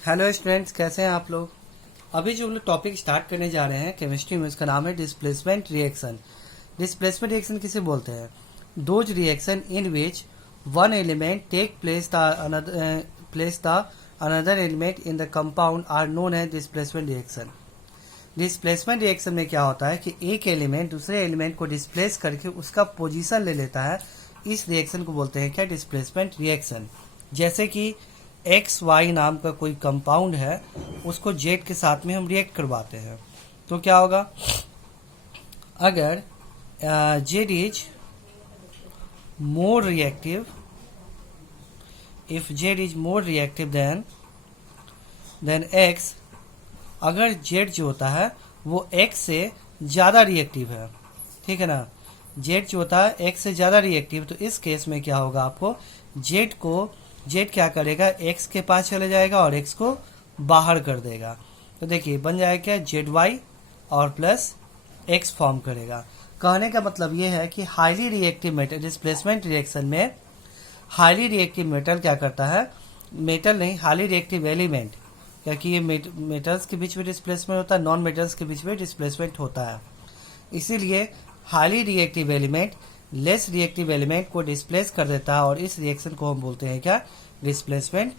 Hello students, कैसे हैं आप लोग। अभी जो हम लोग टॉपिक स्टार्ट करने जा रहे हैं केमिस्ट्री में, उसका नाम है डिस्प्लेसमेंट रिएक्शन। डिस्प्लेसमेंट रिएक्शन किसे बोलते हैं? Those reaction in which one element take place the another element in the compound are known as displacement reaction. Displacement reaction में क्या होता है कि एक एलिमेंट दूसरे एलिमेंट को डिस्प्लेस करके उसका पोजीशन ले लेता है। इस रिएक्शन को बोलते हैं क्या? Displacement reaction. जैसे कि एक्स वाई नाम का कोई कंपाउंड है, उसको जेड के साथ में हम रिएक्ट करवाते हैं तो क्या होगा? अगर Z is more reactive, if Z is more reactive than x, अगर जेड जो होता है वो एक्स से ज़्यादा रिएक्टिव है, ठीक है ना। जेड जो होता है एक्स से ज़्यादा रिएक्टिव, तो इस केस में क्या होगा? आपको जेड क्या करेगा? एक्स के पास चले जाएगा और एक्स को बाहर कर देगा। तो देखिए बन जाएगा क्या? जेड वाई और प्लस एक्स फॉर्म करेगा। कहने का मतलब ये है कि highly reactive metal, displacement reaction में हाईली रिएक्टिव मेटल क्या करता है? मेटल नहीं, हाईली रिएक्टिव एलिमेंट, क्योंकि ये मेटल्स के बीच में डिस्प्लेसमेंट होता है, नॉन मेटल्स के बीच में डिस्प्लेसमेंट होता है। इसीलिए highly reactive element less reactive element को डिस्प्लेस कर देता है और इस रिएक्शन को हम बोलते हैं क्या? डिस्प्लेसमेंट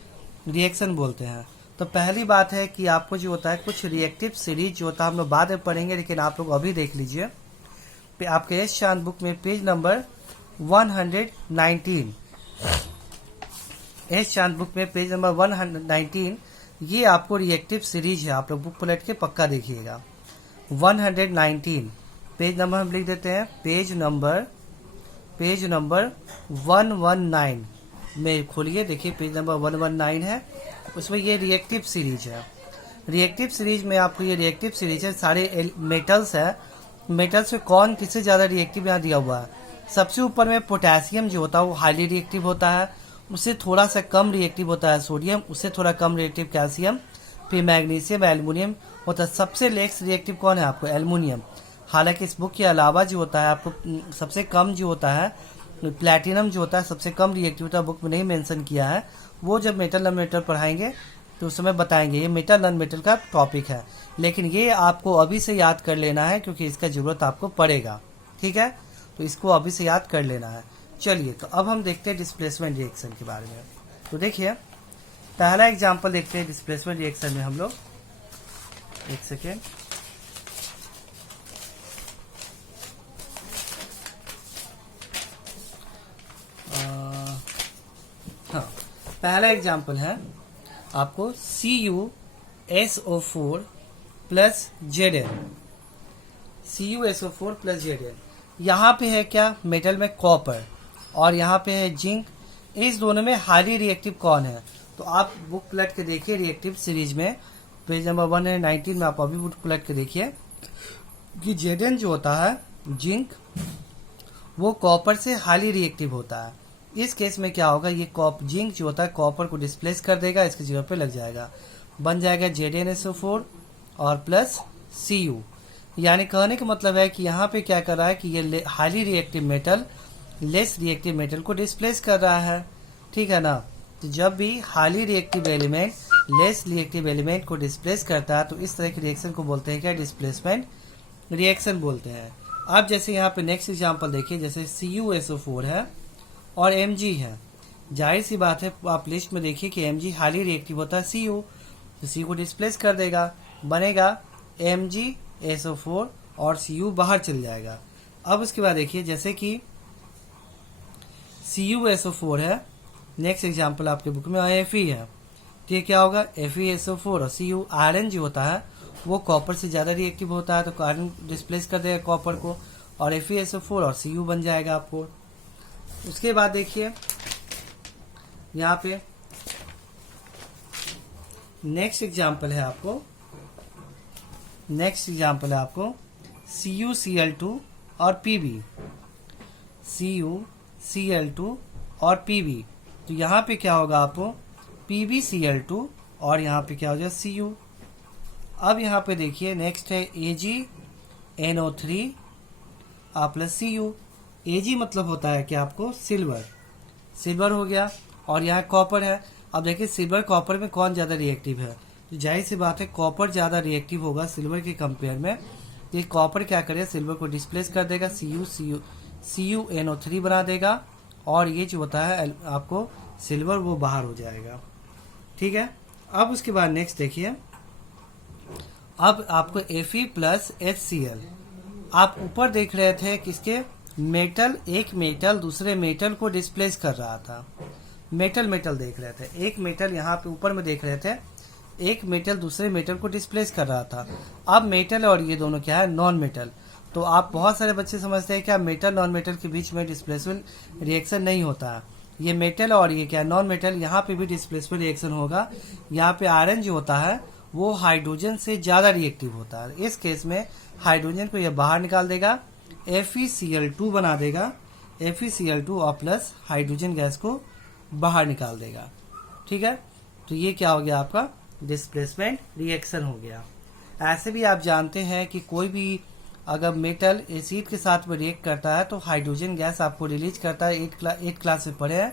रिएक्शन बोलते हैं। तो पहली बात है कि आपको जो होता है कुछ रिएक्टिव सीरीज जो होता है हम लोग बाद में पढ़ेंगे, लेकिन आप लोग अभी देख लीजिए आपके एस चांद बुक में पेज नंबर 119, एस चांद बुक में पेज नंबर 119 ये आपको रिएक्टिव सीरीज है। आप लोग बुक पलट के पक्का देखिएगा। 119 पेज नंबर हम लिख देते हैं, पेज नंबर 119 में खोलिए, देखिए पेज नंबर 119 है, उसमें ये रिएक्टिव सीरीज है। रिएक्टिव सीरीज में आपको ये रिएक्टिव सीरीज है, सारे मेटल्स है। मेटल्स में कौन किससे ज़्यादा रिएक्टिव यहाँ दिया हुआ है? सबसे ऊपर में पोटेशियम जो होता है वो हाईली रिएक्टिव होता है, उससे थोड़ा सा कम रिएक्टिव होता है सोडियम, उससे थोड़ा कम रिएक्टिव कैल्शियम, फिर मैग्नीशियम, एल्युमिनियम होता है। सबसे लेस रिएक्टिव कौन है? आपको एल्युमिनियम। हालांकि इस बुक के अलावा जो होता है आपको सबसे कम जो होता है प्लैटिनम जो होता है, सबसे कम रिएक्टिव होता है, बुक में नहीं मेंशन किया है। वो जब मेटल नॉन मेटल पढ़ाएंगे तो उस समय बताएंगे, ये मेटल नॉन मेटल का टॉपिक है। लेकिन ये आपको अभी से याद कर लेना है क्योंकि इसका जरूरत आपको पड़ेगा, ठीक है। तो इसको अभी से याद कर लेना है। चलिए तो अब हम देखते हैं डिस्प्लेसमेंट रिएक्शन के बारे में। तो देखिए पहला एग्जाम्पल देखते हैं डिस्प्लेसमेंट रिएक्शन में हम लोग। एक सेकेंड, हाँ, पहला एग्जाम्पल है आपको CuSO4 plus Zn। CuSO4 plus Zn, यहाँ पे है क्या? मेटल में कॉपर, और यहाँ पे है जिंक। इस दोनों में हाईली रिएक्टिव कौन है? तो आप बुक पलट के देखिए रिएक्टिव सीरीज में पेज नंबर 119 में आप अभी बुक पलट के देखिए कि Zn जो होता है जिंक, वो कॉपर से हाईली रिएक्टिव होता है। इस केस में क्या होगा? ये जिंक जो होता है कॉपर को डिस्प्लेस कर देगा, इसकी जगह पे लग जाएगा, बन जाएगा ZnSO4 और प्लस Cu। यानी कहने का मतलब है कि यहाँ पे क्या कर रहा है कि ये highly reactive metal less reactive metal को डिस्प्लेस कर रहा है, ठीक है ना। तो जब भी highly reactive element less reactive element को डिस्प्लेस करता है तो इस तरह की रिएक्शन को बोलते हैं क्या? डिस्प्लेसमेंट रिएक्शन बोलते हैं। अब जैसे यहाँ पे नेक्स्ट एग्जाम्पल देखिए, जैसे CuSO4 है और Mg है। जाहिर सी बात है आप लिस्ट में देखिए कि Mg हाईली रिएक्टिव होता है Cu, तो Cu को डिस्प्लेस कर देगा, बनेगा MgSO4 और Cu बाहर चल जाएगा। अब उसके बाद देखिए जैसे कि CuSO4 है, नेक्स्ट एग्जाम्पल आपके बुक में Fe है, तो ये क्या होगा? FeSO4 और Cu। आयरन जो होता है वो कॉपर से ज़्यादा रिएक्टिव होता है, तो आयरन डिस्प्लेस कर देगा कॉपर को, और FeSO4 और Cu बन जाएगा आपको। उसके बाद देखिए यहाँ पे नेक्स्ट एग्जाम्पल है आपको CuCl2 और Pb। CuCl2 और Pb, तो यहाँ पे क्या होगा? आपको PbCl2 और यहाँ पे क्या हो जाएगा? Cu। अब यहाँ पे देखिए नेक्स्ट है AgNO3 प्लस Cu। Ag मतलब होता है कि आपको सिल्वर हो गया, और यहाँ कॉपर है, अब देखिए सिल्वर कॉपर में कौन ज़्यादा रिएक्टिव है, तो जाहिर सी बात है कॉपर ज़्यादा रिएक्टिव होगा सिल्वर के कंपेयर में। ये कॉपर क्या करेगा, सिल्वर को डिस्प्लेस कर देगा, CuNO3 बना देगा, और ये जो होता है आपको सिल्वर वो बाहर हो जाएगा। ठीक है, अब उसके बाद नेक्स्ट देखिए, अब आपको Fe प्लस HCl, आप ऊपर देख रहे थे किसके, मेटल, एक मेटल दूसरे मेटल को डिस्प्लेस कर रहा था, मेटल मेटल देख रहे थे, एक मेटल यहाँ पे ऊपर में देख रहे थे, एक मेटल दूसरे मेटल को डिस्प्लेस कर रहा था। अब मेटल और ये दोनों क्या है, नॉन मेटल। तो आप बहुत सारे बच्चे समझते हैं क्या मेटल नॉन मेटल के बीच में डिस्प्लेसमेंट रिएक्शन नहीं होता है, ये मेटल और ये क्या नॉन मेटल, यहाँ पे भी डिस्प्लेसमेंट रिएक्शन होगा। यहाँ पे आयरन जो होता है वो हाइड्रोजन से ज़्यादा रिएक्टिव होता है, इस केस में हाइड्रोजन को ये बाहर निकाल देगा, FeCl2 बना देगा, FeCl2 और प्लस हाइड्रोजन गैस को बाहर निकाल देगा। ठीक है, तो ये क्या हो गया, आपका डिस्प्लेसमेंट रिएक्शन हो गया। ऐसे भी आप जानते हैं कि कोई भी अगर मेटल एसिड के साथ में रिएक्ट करता है तो हाइड्रोजन गैस आपको रिलीज करता है, 8 क्लास से पढ़े हैं।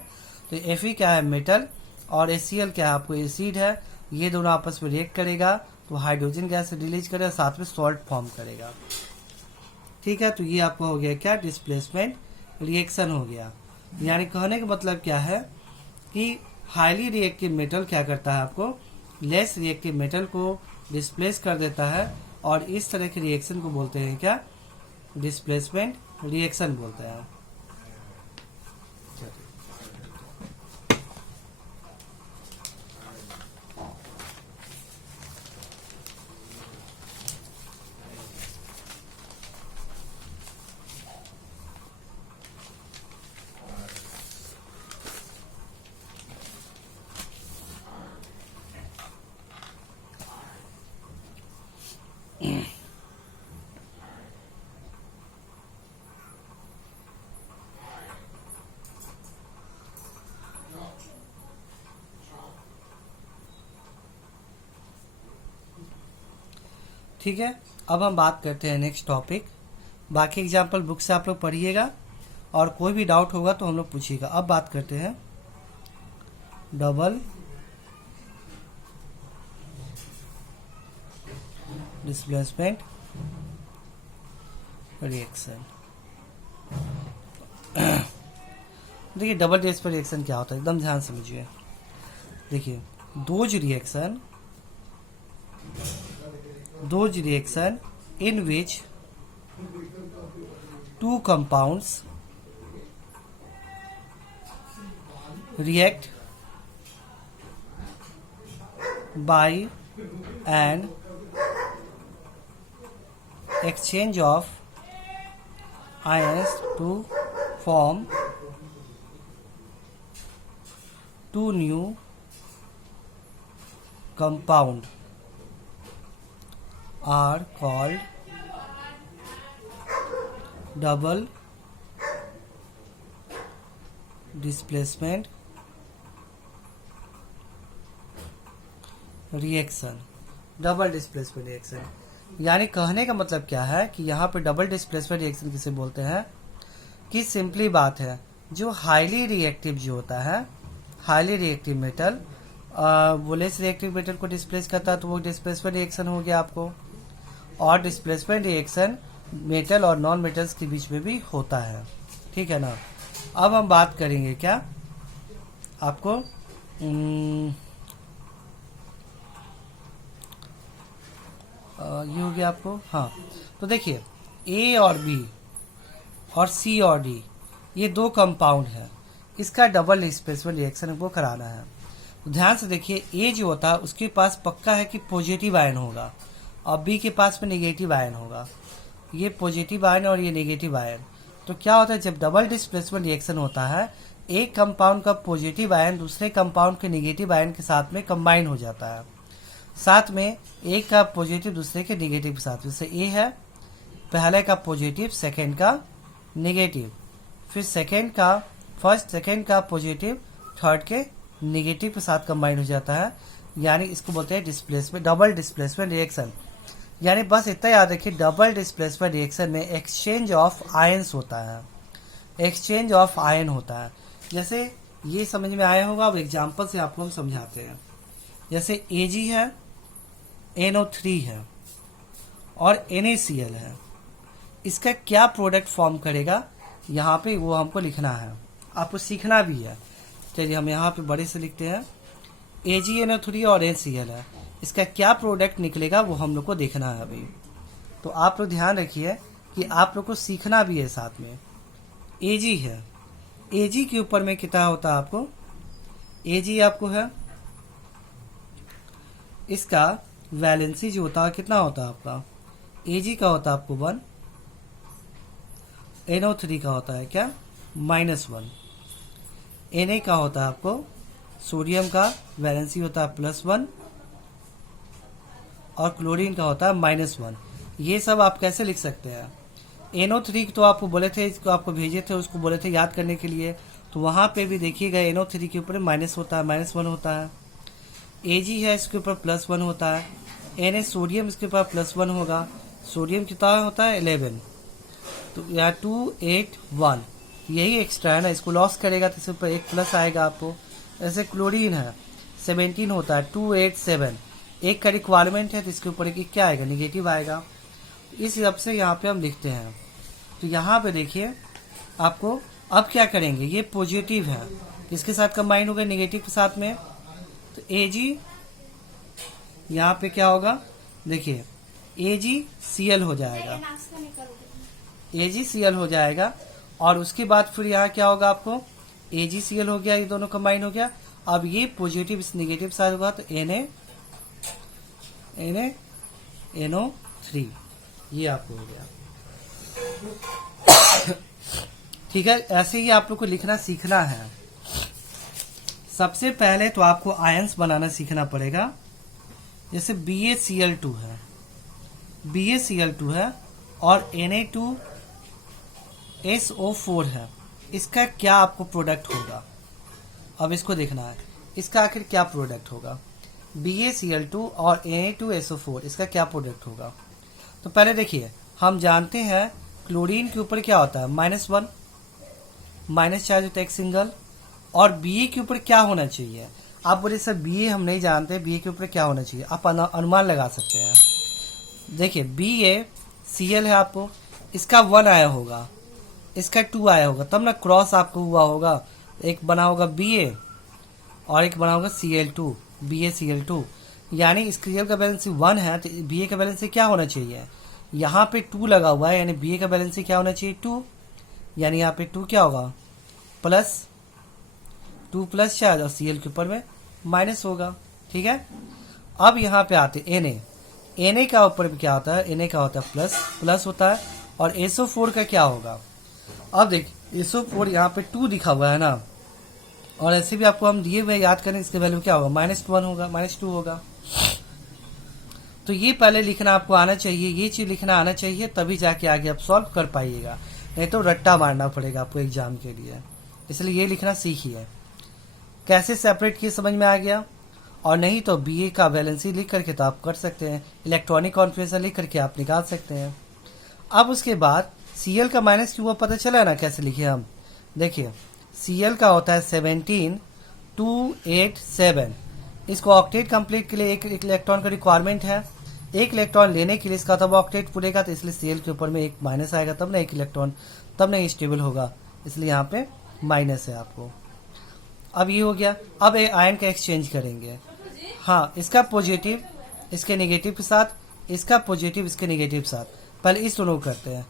तो Fe क्या है, मेटल, और HCl क्या है, आपको एसिड है, ये दोनों आपस में रिएक्ट करेगा तो हाइड्रोजन गैस रिलीज करेगा, साथ में सॉल्ट फॉर्म करेगा। ठीक है, तो ये आपको हो गया क्या, डिस्प्लेसमेंट रिएक्शन हो गया। यानी कहने का मतलब क्या है कि हाईली रिएक्टिव मेटल क्या करता है, आपको लेस रिएक्टिव मेटल को डिस्प्लेस कर देता है, और इस तरह के रिएक्शन को बोलते हैं क्या, डिस्प्लेसमेंट रिएक्शन बोलते हैं। ठीक है, अब हम बात करते हैं नेक्स्ट टॉपिक। बाकी एग्जाम्पल बुक से आप लोग पढ़िएगा, और कोई भी डाउट होगा तो हम लोग पूछिएगा। अब बात करते हैं डबल डिस्प्लेसमेंट रिएक्शन। देखिए डबल डिस्प्लेसमेंट रिएक्शन क्या होता है, एकदम ध्यान समझिए। देखिए those reaction in which two compounds react by an exchange of ions to form two new compound are called double displacement reaction. Double displacement reaction यानी कहने का मतलब क्या है कि यहाँ पे डबल डिस्प्लेसमेंट रिएक्शन किसे बोलते हैं, कि सिंपली बात है जो हाईली रिएक्टिव जो होता है, हाईली रिएक्टिव मेटल वो लेस रिएक्टिव मेटल को डिस्प्लेस करता है, तो वो डिस्प्लेसमेंट रिएक्शन हो गया आपको। और डिस्प्लेसमेंट रिएक्शन मेटल और नॉन मेटल्स के बीच में भी होता है, ठीक है ना। अब हम बात करेंगे क्या आपको ये हो गया आपको, हाँ। तो देखिए ए और बी और सी और डी ये दो कंपाउंड है, इसका डबल डिस्प्लेसमेंट रिएक्शन हमको कराना है। तो ध्यान से देखिए ए जो होता है उसके पास पक्का है कि पॉजिटिव आयन होगा, और बी के पास में नेगेटिव आयन होगा। ये पॉजिटिव आयन और ये नेगेटिव आयन। तो क्या होता है जब डबल डिस्प्लेसमेंट रिएक्शन होता है, एक कंपाउंड का पॉजिटिव आयन दूसरे कंपाउंड के नेगेटिव आयन के साथ में कंबाइन हो जाता है, साथ में एक का पॉजिटिव दूसरे के नेगेटिव के साथ। जैसे ए है, पहले का पॉजिटिव सेकेंड का नेगेटिव, फिर सेकेंड का पॉजिटिव थर्ड के नेगेटिव के साथ कंबाइन हो जाता है, यानी इसको बोलते हैं डिस्प्लेसमेंट, डबल डिस्प्लेसमेंट रिएक्शन। यानी बस इतना याद रखिए डबल डिस्प्लेसमेंट रिएक्शन में एक्सचेंज ऑफ आयंस होता है, एक्सचेंज ऑफ आयन होता है। जैसे ये समझ में आया होगा। अब एग्जाम्पल से आपको हम समझाते हैं। जैसे Ag है, NO3 है और NaCl है, इसका क्या प्रोडक्ट फॉर्म करेगा यहाँ पे वो हमको लिखना है, आपको सीखना भी है। चलिए हम यहाँ पे बड़े से लिखते हैं, AgNO3 और NaCl है, इसका क्या प्रोडक्ट निकलेगा वो हम लोग को देखना है अभी। तो आप लोग ध्यान रखिए कि आप लोग को सीखना भी है साथ में। Ag है, Ag के ऊपर में कितना होता है आपको, Ag आपको है, इसका वैलेंसी जो होता है कितना होता है आपका, Ag का होता है आपको 1, NO3 का होता है क्या, -1, Na का होता है आपको, सोडियम का वैलेंसी होता है +1 और क्लोरीन का होता है -1। ये सब आप कैसे लिख सकते हैं। NO3 तो आपको बोले थे, इसको आपको भेजे थे, उसको बोले थे याद करने के लिए, तो वहां पे भी देखिएगा NO3 के ऊपर माइनस होता है, -1 होता है। Ag है, इसके ऊपर +1 होता है। Na सोडियम, इसके ऊपर +1 होगा। सोडियम कितना होता है 11, तो यहाँ 2 8 1 यही एक्स्ट्रा है ना, इसको लॉस करेगा तो इसके ऊपर एक प्लस आएगा आपको। ऐसे क्लोरीन है 17 होता है, 2 8 7 एक का रिक्वायरमेंट है तो इसके ऊपर एक क्या आएगा, निगेटिव आएगा। इस हिसाब से यहाँ पे हम लिखते हैं। तो यहाँ पे देखिए आपको अब क्या करेंगे, ये पॉजिटिव है, इसके साथ कंबाइन हो गए नेगेटिव के साथ में, तो Ag यहाँ पे क्या होगा, देखिए AgCl हो जाएगा, AgCl हो जाएगा। और उसके बाद फिर यहाँ क्या होगा आपको, AgCl हो गया, ये दोनों कंबाइन हो गया। अब ये पॉजिटिव इस नेगेटिव साइड होगा तो NaNO3 ये आपको हो गया। ठीक है, ऐसे ही आप लोग को लिखना सीखना है। सबसे पहले तो आपको आयंस बनाना सीखना पड़ेगा। जैसे BaCl2 है, BaCl2 है और Na2SO4 है, इसका क्या आपको प्रोडक्ट होगा, अब इसको देखना है, इसका आखिर क्या प्रोडक्ट होगा। BaCl2 और Na2SO4 इसका क्या प्रोडक्ट होगा। तो पहले देखिए, हम जानते हैं क्लोरीन के ऊपर क्या होता है, -1, माइनस चार्ज होता है एक सिंगल। और Ba के ऊपर क्या होना चाहिए, आप बोले सर Ba हम नहीं जानते, Ba के ऊपर क्या होना चाहिए, आप अनुमान लगा सकते हैं। देखिए BaCl है, आपको इसका 1 आया होगा, इसका 2 आया होगा, तब ना क्रॉस आपको हुआ होगा, एक बना होगा Ba और एक बना होगा Cl2, BaCl2, यानी इस क्रियल का बैलेंस 1 है तो Ba का बैलेंस क्या होना चाहिए, यहाँ पे 2 लगा हुआ है, यानी Ba का बैलेंस क्या होना चाहिए 2, यानी यहाँ पे 2 क्या होगा, +2 प्लस चार्ज और Cl के ऊपर में माइनस होगा। ठीक है, अब यहाँ पे आते Na का ऊपर भी क्या होता है, Na का होता है प्लस होता है। और SO4 का क्या होगा, अब देखिए SO4 यहाँ पे 2 दिखा हुआ है ना, और ऐसे भी आपको हम दिए हुए याद करें, इसके वैल्यू क्या होगा, -1 होगा, -2 होगा। तो ये पहले लिखना आपको आना चाहिए, ये चीज लिखना आना चाहिए, तभी जाके आगे आप सॉल्व कर पाइएगा, नहीं तो रट्टा मारना पड़ेगा आपको एग्जाम के लिए। इसलिए ये लिखना सीखिए। कैसे सेपरेट किए समझ में आ गया। और नहीं तो Ba का वैलेंसी लिख करके तो आप कर सकते हैं, इलेक्ट्रॉनिक कॉन्फिगरेशन लिख करके आप निकाल सकते हैं। अब उसके बाद Cl का -2 पता चला है ना, कैसे लिखे हम, देखिए Cl का होता है 17 2 8 7, इसको ऑक्टेट कंप्लीट के लिए एक इलेक्ट्रॉन का रिक्वायरमेंट है, एक इलेक्ट्रॉन लेने के लिए इसका तब ऑक्टेट पूरेगा, तो इसलिए Cl के ऊपर में एक माइनस आएगा, तब ना एक इलेक्ट्रॉन, तब ना स्टेबल होगा, इसलिए यहाँ पे माइनस है आपको। अब ये हो गया। अब आयन का एक्सचेंज करेंगे, हाँ इसका पॉजिटिव इसके नेगेटिव के साथ, इसका पॉजिटिव इसके नेगेटिव के साथ, पहले इस दोनों को करते हैं।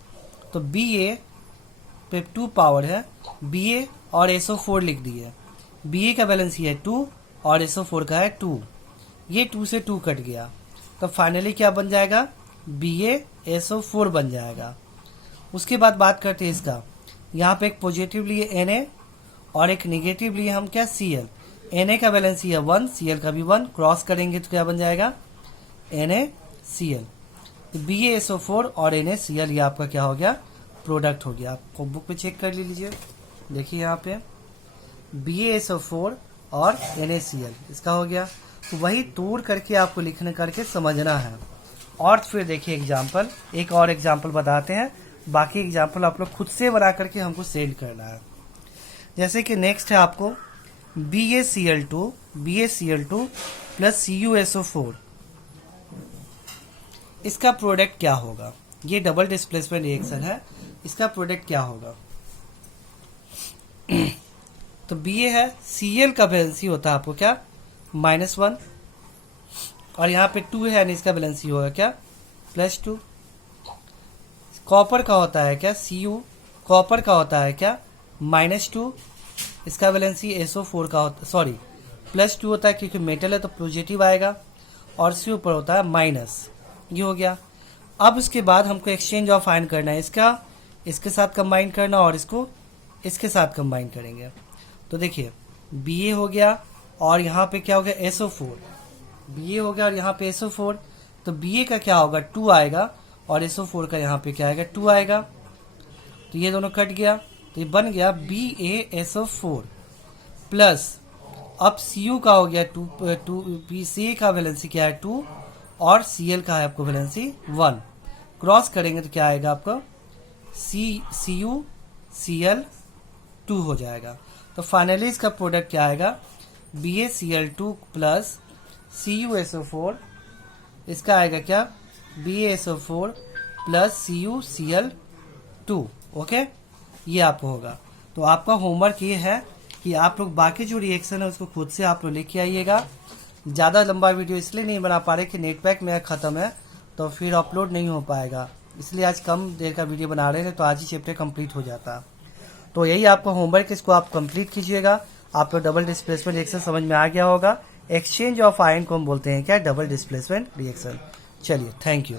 तो Ba पे 2 पावर है, Ba और SO4 लिख दिए, Ba का बैलेंस ये है 2 और SO4 का है 2, ये 2 से 2 कट गया, तो फाइनली क्या बन जाएगा, BaSO4 बन जाएगा। उसके बाद बात करते हैं इसका, यहाँ पे एक पॉजिटिव लिए Na और एक नेगेटिव लिए हम क्या, Cl। Na का बैलेंस है 1, Cl का भी 1, क्रॉस करेंगे तो क्या बन जाएगा, NaCl। BaSO4 और NaCl ये आपका क्या हो गया, प्रोडक्ट हो गया। आपको बुक पे चेक कर लीजिए, देखिए यहाँ पे BaSO4 और NaCl इसका हो गया। तो वही तोड़ करके आपको लिखने करके समझना है। और फिर देखिए एग्जाम्पल, एक और एग्जाम्पल बताते हैं, बाकी एग्जाम्पल आप लोग खुद से बना करके हमको सेंड करना है। जैसे कि नेक्स्ट है आपको BaCl2 प्लस CuSO4, इसका प्रोडक्ट क्या होगा? ये डबल डिस्प्लेसमेंट रिएक्शन है, इसका प्रोडक्ट क्या होगा? तो Ba है, Cl का वैलेंसी होता है आपको क्या? -1, और यहाँ पे 2 है यानी इसका वैलेंसी होगा क्या? +2। कॉपर का होता है क्या? Cu, कॉपर का होता है क्या? -2, इसका वैलेंसी SO4 का होता, सॉरी +2 होता है क्योंकि मेटल है तो पॉजिटिव आएगा, और C ऊपर होता है माइनस। ये हो गया। अब उसके बाद हमको एक्सचेंज ऑफ आयन करना है, इसका इसके साथ कंबाइन करना और इसको इसके साथ कंबाइन करेंगे। तो देखिए Ba हो गया और यहाँ पे क्या हो गया? SO4। Ba हो गया और यहाँ पे SO4, तो Ba का क्या होगा? 2 आएगा और SO4 का यहाँ पे क्या आएगा? 2 आएगा। तो ये दोनों कट गया, तो ये बन गया BaSO4 प्लस, अब Cu का हो गया 2, Ca का वैलेंसी क्या है? 2, और Cl का है आपको वैलेंसी 1। क्रॉस करेंगे तो क्या आएगा आपको? CuCl2 हो जाएगा। तो फाइनली इसका प्रोडक्ट क्या आएगा? BaCl2 प्लस CuSO4, इसका आएगा क्या? BaSO4 plus CuCl2। ओके, ये आपको होगा। तो आपका होमवर्क ये है कि आप लोग बाकी जो रिएक्शन है उसको खुद से आप लोग लेके आइएगा। ज़्यादा लंबा वीडियो इसलिए नहीं बना पा रहे कि नेट पैक मेरा ख़त्म है तो फिर अपलोड नहीं हो पाएगा, इसलिए आज कम देर का वीडियो बना रहे हैं, तो आज ही चैप्टर कंप्लीट हो जाता। तो यही आपका होमवर्क, इसको आप कंप्लीट कीजिएगा। आप लोग डबल डिस्प्लेसमेंट रिएक्शन समझ में आ गया होगा। एक्सचेंज ऑफ आयन को हम बोलते हैं क्या? Double displacement reaction. चलिए, थैंक यू।